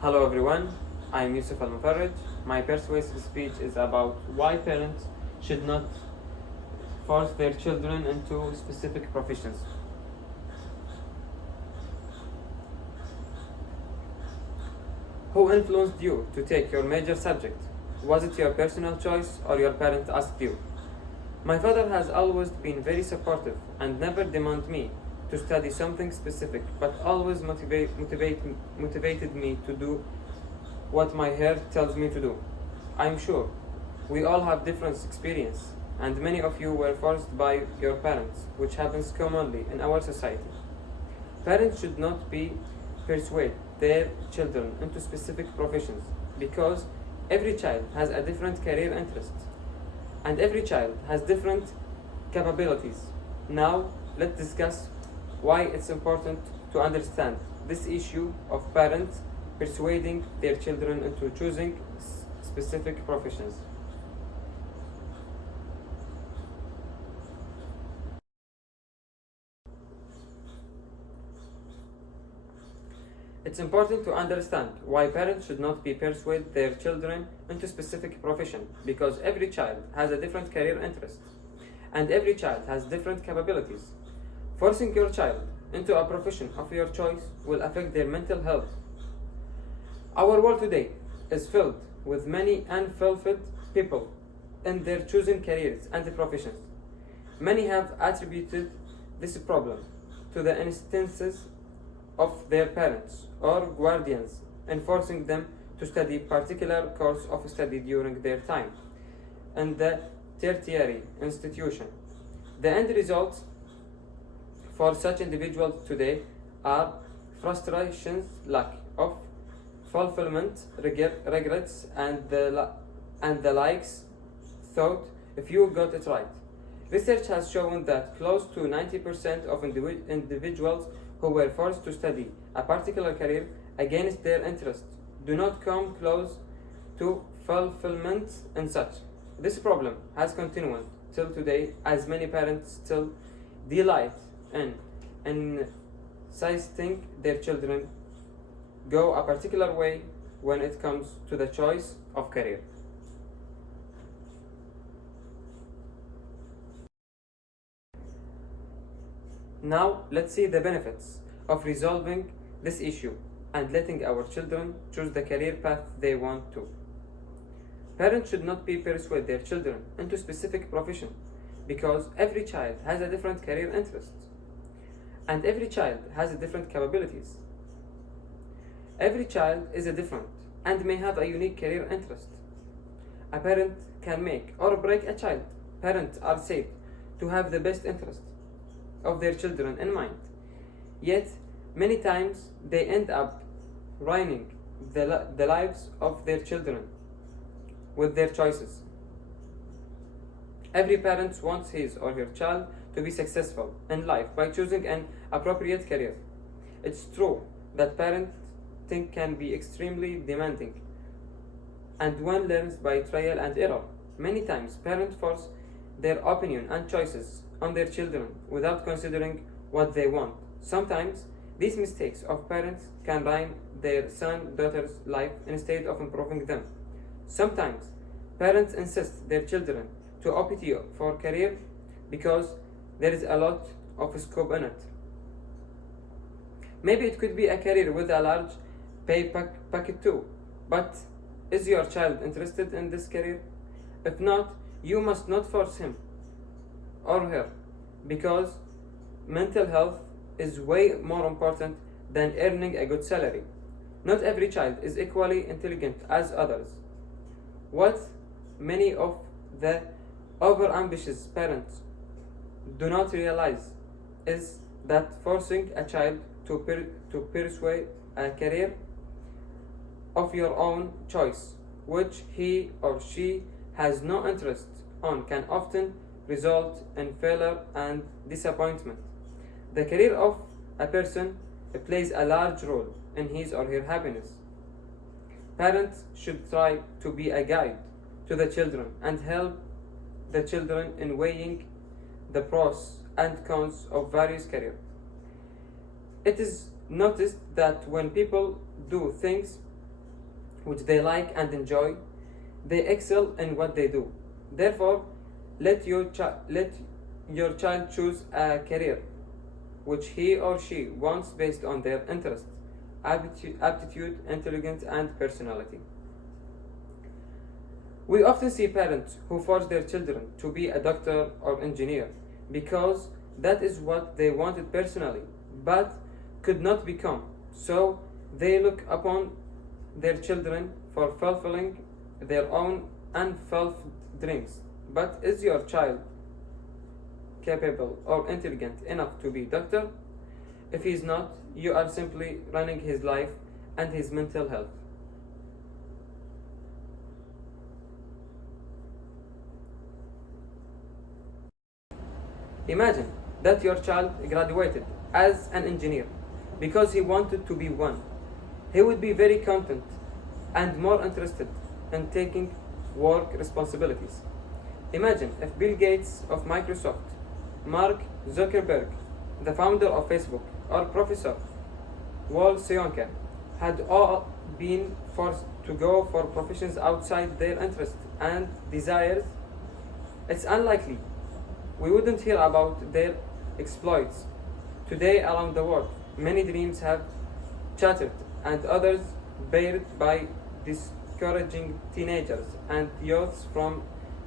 Hello everyone, I am Yusuf Al-Mufarraj. My persuasive speech is about why parents should not force their children into specific professions. Who influenced you to take your major subject? Was it your personal choice or your parent asked you? My father has always been very supportive and never demanded me to study something specific, but always motivated me to do what my heart tells me to do. I'm sure we all have different experience, and many of you were forced by your parents, which happens commonly in our society. Parents should not be persuade their children into specific professions because every child has a different career interest and every child has different capabilities. Now, let's discuss why it's important to understand this issue of parents persuading their children into choosing specific professions. It's important to understand why parents should not be persuade their children into specific profession because every child has a different career interest and every child has different capabilities. Forcing your child into a profession of your choice will affect their mental health. Our world today is filled with many unfulfilled people in their chosen careers and professions. Many have attributed this problem to the instances of their parents or guardians in forcing them to study particular course of study during their time in the tertiary institution. The end results for such individuals today are frustrations, lack of fulfillment, regrets, and the likes thought if you got it right. Research has shown that close to 90% of individuals who were forced to study a particular career against their interest do not come close to fulfillment in such. This problem has continued till today as many parents still delight in insisting their children go a particular way when it comes to the choice of career. Now, let's see the benefits of resolving this issue and letting our children choose the career path they want to. Parents should not be persuade their children into specific profession because every child has a different career interest and every child has different capabilities. Every child is different and may have a unique career interest. A parent can make or break a child. Parents are said to have the best interest of their children in mind. Yet, many times they end up ruining the lives of their children with their choices. Every parent wants his or her child to be successful in life by choosing an appropriate career. It's true that parenting can be extremely demanding, and one learns by trial and error. Many times, parents force their opinion and choices on their children without considering what they want. Sometimes, these mistakes of parents can ruin their son-daughter's life instead of improving them. Sometimes, parents insist their children to opt for career because there is a lot of scope in it. Maybe it could be a career with a large pay packet too, but is your child interested in this career? If not, you must not force him or her because mental health is way more important than earning a good salary. Not every child is equally intelligent as others. What many of the overambitious parents do not realize is that forcing a child to pursue a career of your own choice, which he or she has no interest on, can often result in failure and disappointment. The career of a person plays a large role in his or her happiness. Parents should try to be a guide to the children and help the children in weighing the pros and cons of various careers. It is noticed that when people do things which they like and enjoy, they excel in what they do. Therefore, let your child choose a career which he or she wants based on their interests, aptitude, intelligence, and personality. We often see parents who force their children to be a doctor or engineer because that is what they wanted personally, but could not become. So they look upon their children for fulfilling their own unfulfilled dreams. But is your child capable or intelligent enough to be doctor? If he is not, you are simply running his life and his mental health. Imagine that your child graduated as an engineer because he wanted to be one. He would be very content and more interested in taking work responsibilities. Imagine if Bill Gates of Microsoft, Mark Zuckerberg, the founder of Facebook, or Professor Wal Sionka had all been forced to go for professions outside their interests and desires. It's unlikely we wouldn't hear about their exploits. Today around the world, many dreams have shattered and others buried by discouraging teenagers and youths from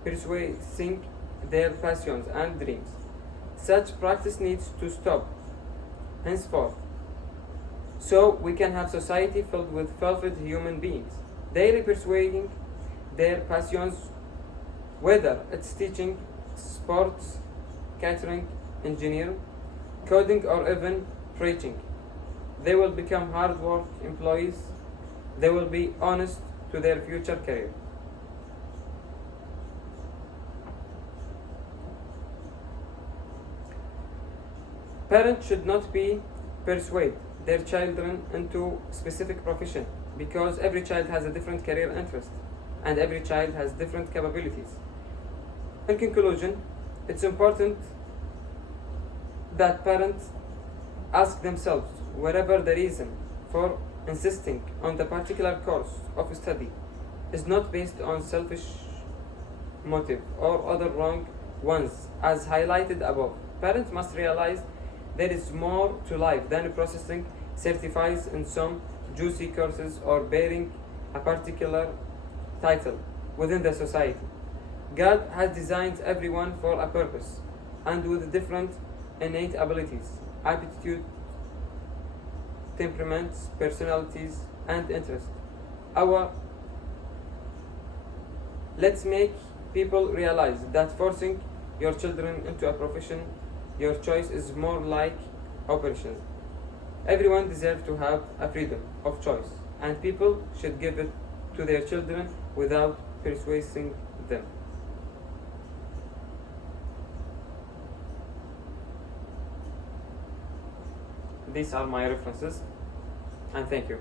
pursuing their passions and dreams. Such practice needs to stop henceforth, so we can have society filled with fulfilled human beings, daily pursuing their passions, whether it's teaching, sports, catering, engineering, coding, or even preaching. They will become hard work employees. They will be honest to their future career. Parents should not be persuade their children into specific profession because every child has a different career interest and every child has different capabilities. In conclusion, it's important that parents ask themselves wherever the reason for insisting on the particular course of study is not based on selfish motive or other wrong ones as highlighted above. Parents must realize there is more to life than processing certifies in some juicy courses or bearing a particular title within the society. God has designed everyone for a purpose and with different innate abilities, aptitude, temperaments, personalities, and interests. Let's make people realize that forcing your children into a profession, your choice is more like oppression. Everyone deserves to have a freedom of choice, and people should give it to their children without persuading them. These are my references, and thank you.